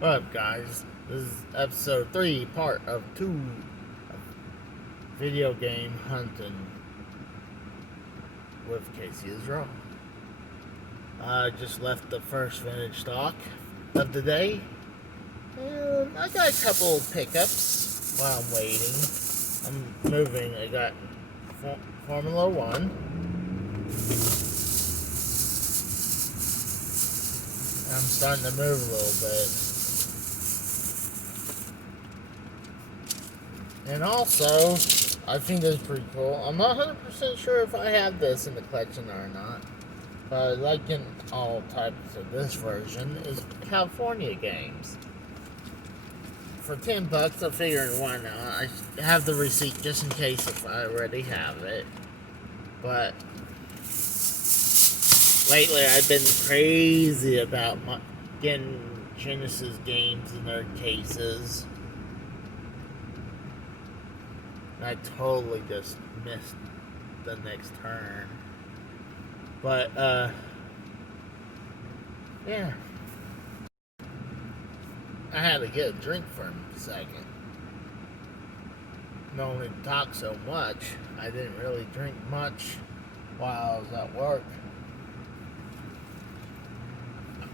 What up, guys? This is episode 3, part of 2 of video game hunting with Casey is Raw. I just left the first vintage stock of the day, and I got a couple of pickups while I'm waiting. I'm moving. I got Formula 1. I'm starting to move a little bit. And also, I think this is pretty cool. I'm not 100% sure if I have this in the collection or not. But like in all types of this version, is California games. For $10, I figured why not. I have the receipt just in case if I already have it. But lately I've been crazy about getting Genesis games in their cases. I totally just missed the next turn. But, yeah. I had to get a drink for a second. Not only talk so much, I didn't really drink much while I was at work.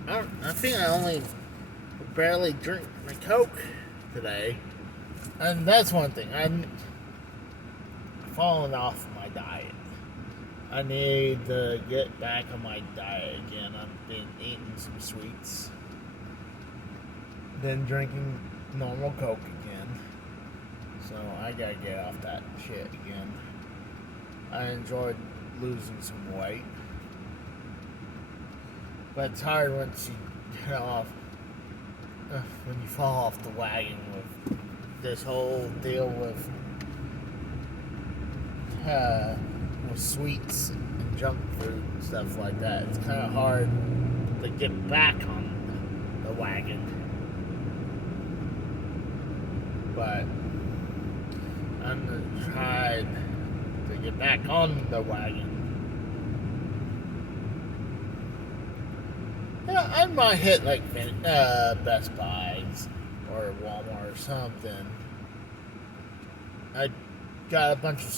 I think I only barely drink my Coke today. And that's one thing. I'm falling off my diet. I need to get back on my diet again. I've been eating some sweets, then drinking normal Coke again. So I gotta get off that shit again. I enjoyed losing some weight, but it's hard once you get off, when you fall off the wagon with this whole deal with sweets and junk food and stuff like that. It's kind of hard to get back on the wagon. But I'm gonna try to get back on the wagon. Yeah, I might hit like Best Buys or Walmart or something. I got a bunch of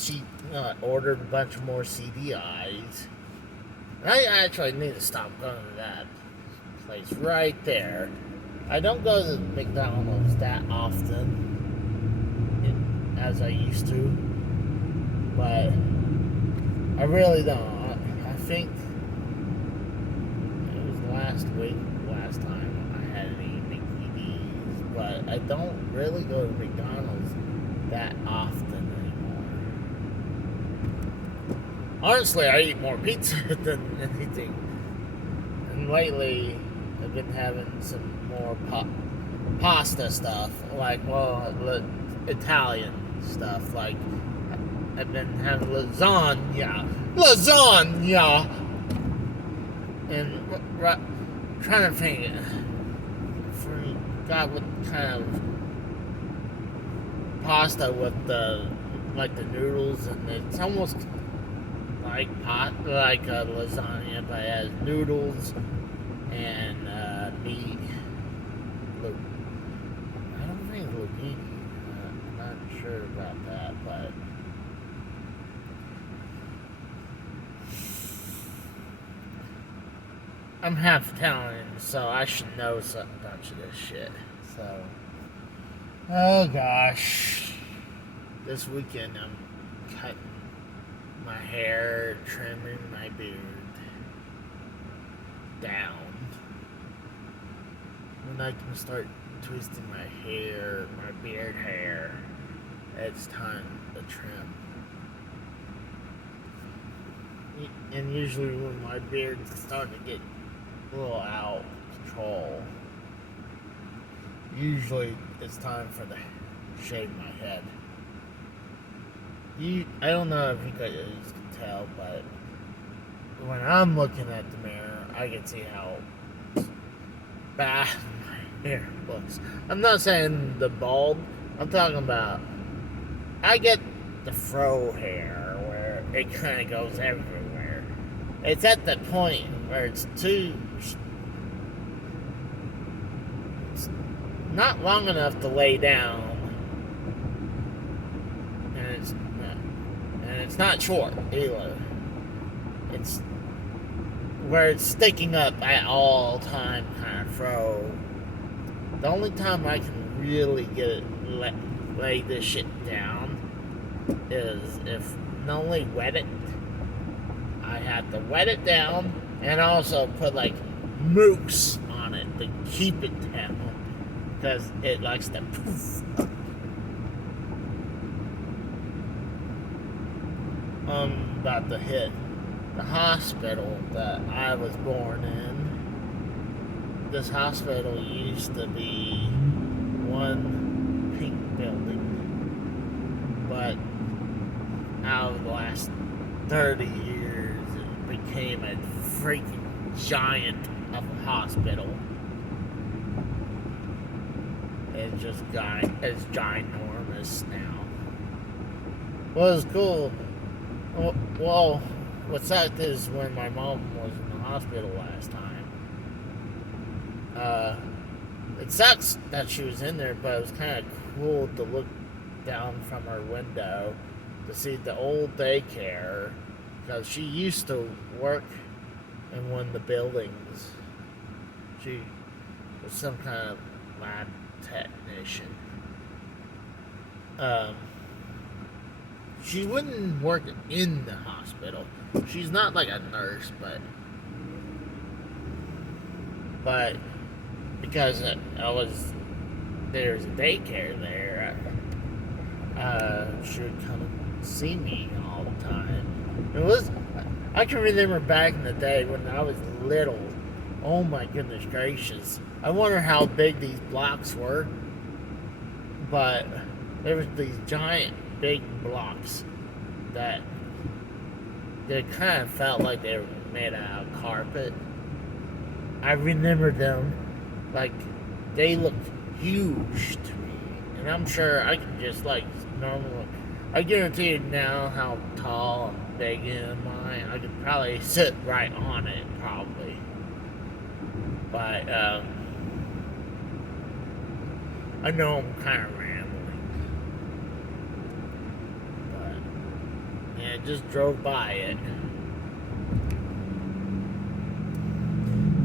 ordered a bunch of more CDIs. I actually need to stop going to that place right there. I don't go to McDonald's that often as I used to, but I really don't. I think it was last time I had any Mickey D's, but I don't really go to McDonald's that often. Honestly, I eat more pizza than anything. And lately, I've been having some more pasta stuff. Like, Italian stuff. Like, I've been having lasagna. And trying to think. Forgot what kind of pasta with the noodles, and it's almost like a lasagna, but it has noodles and meat. I don't think zucchini. I'm not sure about that, but I'm half Italian, so I should know a bunch of this shit. So, oh gosh, this weekend I'm cutting my hair, trimming my beard down. When I can start twisting my hair, my beard hair, it's time to trim. And usually when my beard's starting to get a little out of control, usually it's time for the shave my head. I don't know if you guys can tell, but when I'm looking at the mirror, I can see how bad my hair looks. I'm not saying the bald. I'm talking about, I get the fro hair where it kind of goes everywhere. It's at the point where it's not long enough to lay down, and it's not short either. It's where it's sticking up at all time kind of throw. The only time I can really get it lay this shit down is if not only wet it, I have to wet it down and also put like mooks on it to keep it down because it likes to poof. I'm about to hit the hospital that I was born in. This hospital used to be one pink building, but out of the last 30 years, it became a freaking giant of a hospital. It's just it's ginormous now. Well, it's cool. Well, what sucked is when my mom was in the hospital last time. It sucks that she was in there, but it was kind of cool to look down from her window to see the old daycare, because she used to work in one of the buildings. She was some kind of lab technician. She wouldn't work in the hospital. She's not like a nurse, but because there's a daycare there, she would come and see me all the time. I can remember back in the day when I was little. Oh my goodness gracious! I wonder how big these blocks were, but there was these giant big blocks that they kind of felt like they were made out of carpet. I remember them like they looked huge to me, and I'm sure I could just like normal. I guarantee you now how tall and big am I? I could probably sit right on it, probably. But I know I'm kind of rambling, but yeah, I just drove by it.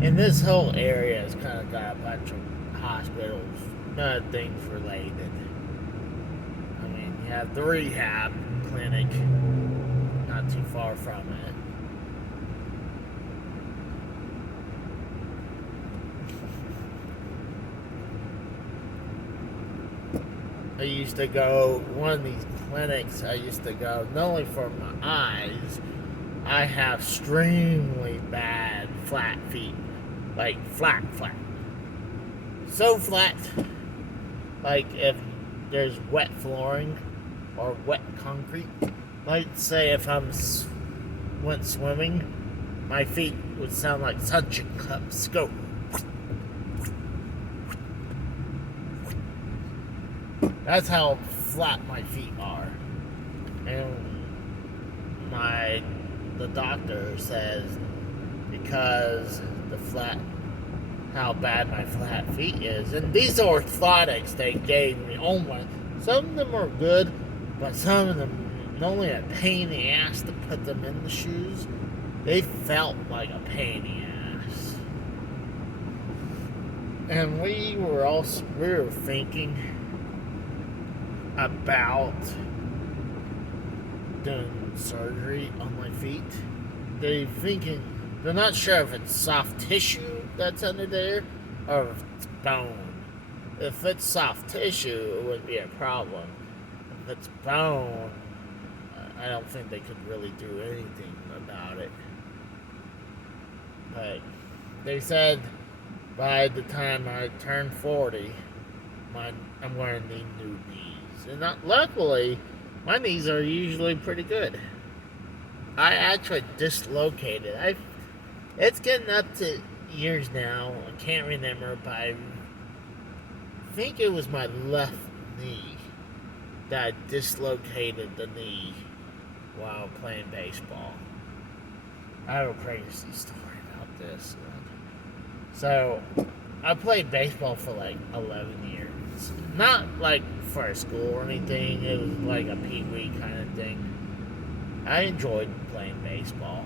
And this whole area has kind of got a bunch of hospitals, things related. I mean, you have the rehab clinic not too far from it. I used to go, one of these clinics, I used to go, not only for my eyes, I have extremely bad flat feet. Like flat. So flat, like if there's wet flooring or wet concrete, like say if went swimming, my feet would sound like suction cups go. That's how flat my feet are. And the doctor says because how bad my flat feet is. And these orthotics they gave me, oh my, some of them are good, but some of them, not only a pain in the ass to put them in the shoes, they felt like a pain in the ass. And we were thinking about doing surgery on my feet. They're not sure if it's soft tissue that's under there or if it's bone. If it's soft tissue, it wouldn't be a problem. If it's bone, I don't think they could really do anything about it. But they said by the time I turn 40, I'm going to need new knees. And luckily, my knees are usually pretty good. I actually dislocated. It's getting up to years now. I can't remember, but I think it was my left knee that I dislocated the knee while playing baseball. I have a crazy story about this. So, I played baseball for like 11 years. tournaments. Not like for a school or anything. It was like a pee-wee kind of thing. I enjoyed playing baseball.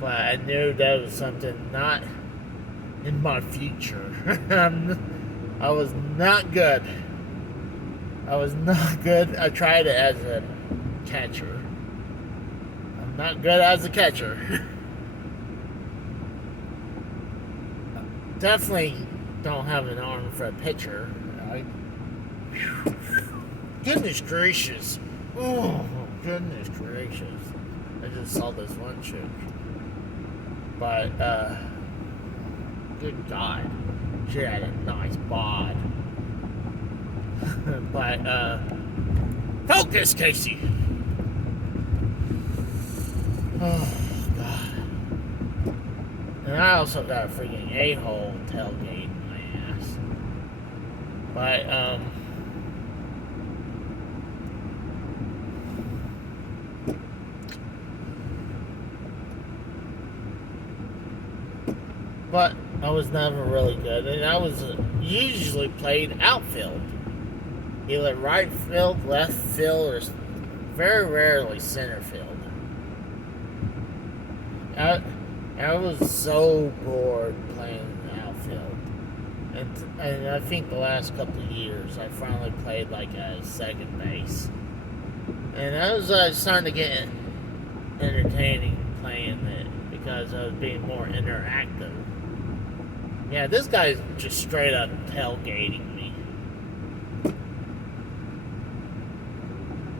But I knew that was something not in my future. I was not good. I tried it as a catcher. I'm not good as a catcher. Definitely don't have an arm for a pitcher. Goodness gracious. Oh, goodness gracious. I just saw this one chick. But, good God. She had a nice bod. But, focus, Casey! Oh, God. And I also got a freaking a-hole tailgate in my ass. But, I was never really good, and I was usually played outfield, either right field, left field, or very rarely center field. I was so bored playing outfield, and I think the last couple of years I finally played like a second base, and I was starting to get entertaining playing it because I was being more interactive. Yeah, this guy's just straight up tailgating me.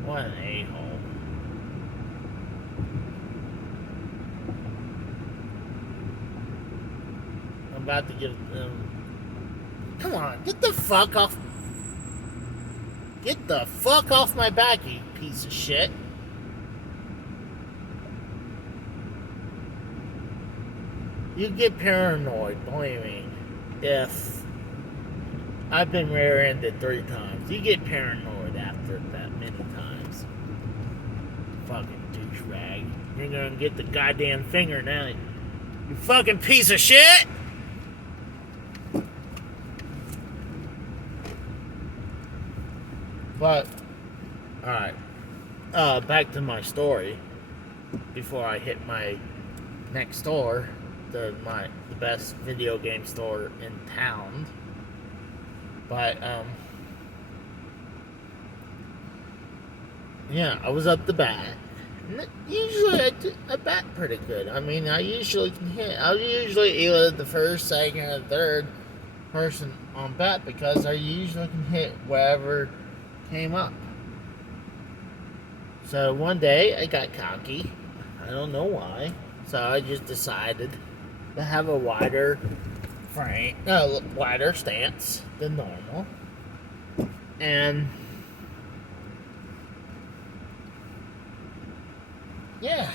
What an a-hole. I'm about to give them... Come on, get the fuck off... Get the fuck off my back, you piece of shit. You get paranoid, believe me. If I've been rear-ended 3 times, you get paranoid after that many times. Fucking douchebag. You're gonna get the goddamn finger now. You fucking piece of shit! But, alright. Back to my story. Before I hit my next door. The best video game store in town. But yeah, I was up the bat. Usually I bat pretty good. I mean, I usually can hit. I was usually either the first, second, or third person on bat because I usually can hit wherever came up. So one day I got cocky. I don't know why. So I just decided to have a wider stance than normal, and yeah,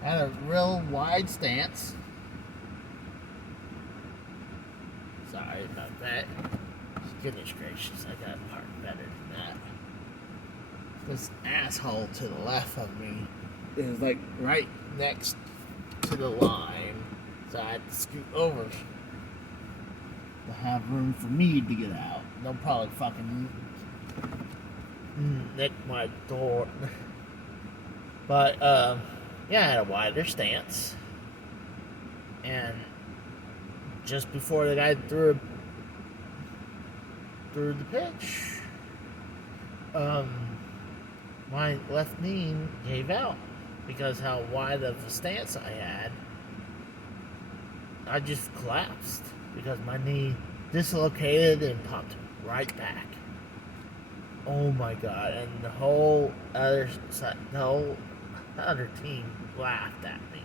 had a real wide stance. Sorry about that. Goodness gracious, I got a part better than that. This asshole to the left of me is like right next to the line, so I had to scoot over to have room for me to get out. They'll probably fucking nick my door. But yeah, I had a wider stance, and just before the guy threw the pitch, my left knee gave out. Because how wide of a stance I had, I just collapsed because my knee dislocated and popped right back. Oh my God! And the whole other team laughed at me.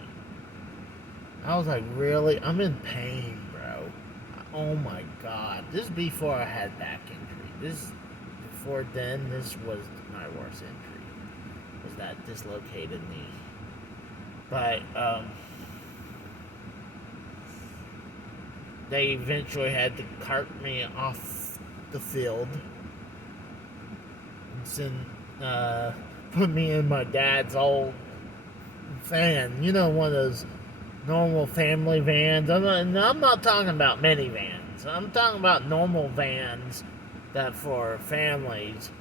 I was like, really? I'm in pain, bro. Oh my God! This is before I had back injury. Before then, this was my worst injury. Was that dislocated knee. But they eventually had to cart me off the field and put me in my dad's old van. You know, one of those normal family vans. I'm not talking about minivans. vans. I'm talking about normal vans that for families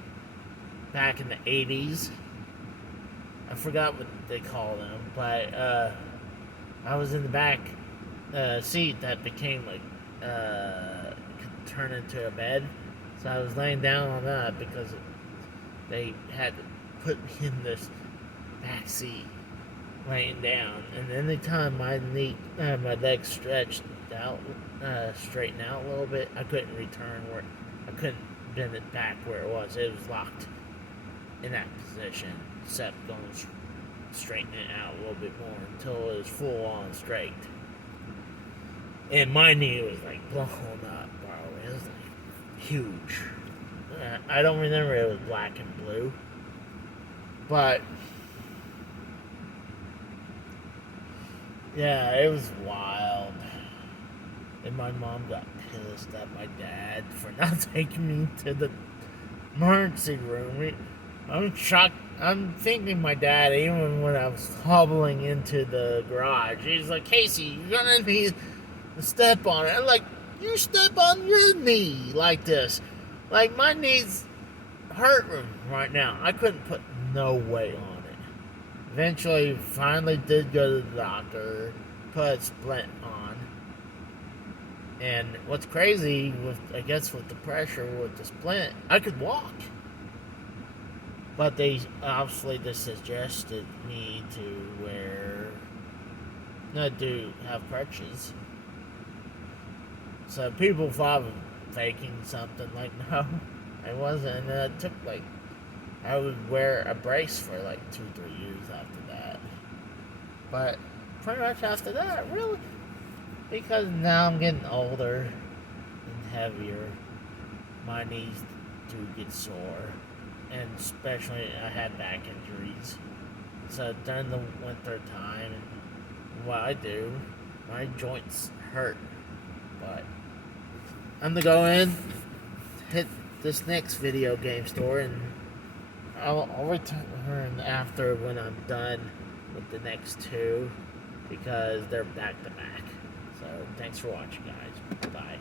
back in the 80s. I forgot what they call them, but I was in the back seat that became like could turn into a bed. So I was laying down on that because they had to put me in this back seat, laying down. And anytime my legs stretched out, straightened out a little bit, I couldn't I couldn't bend it back where it was. It was locked in that position, except going straighten it out a little bit more until it was full on straight. And my knee was like blown up, bro. It was like huge. I don't remember it was black and blue, but yeah, it was wild. And my mom got pissed at my dad for not taking me to the emergency room. I'm shocked. I'm thinking my dad, even when I was hobbling into the garage, he's like, Casey, you're gonna need to step on it. I'm like, you step on your knee like this. Like, my knees hurting right now. I couldn't put no weight on it. Eventually, finally did go to the doctor, put a splint on. And what's crazy, I guess with the pressure with the splint, I could walk. But they obviously just suggested me to have crutches. So people thought I was faking something. Like, no, I wasn't. And it took I would wear a brace for 2-3 years after that. But pretty much after that, really, because now I'm getting older and heavier, my knees do get sore. And especially I had back injuries. So during the winter time, what I do, my joints hurt. But I'm gonna go in, hit this next video game store, and I'll return after when I'm done with the next two, because they're back to back. So thanks for watching, guys. Bye.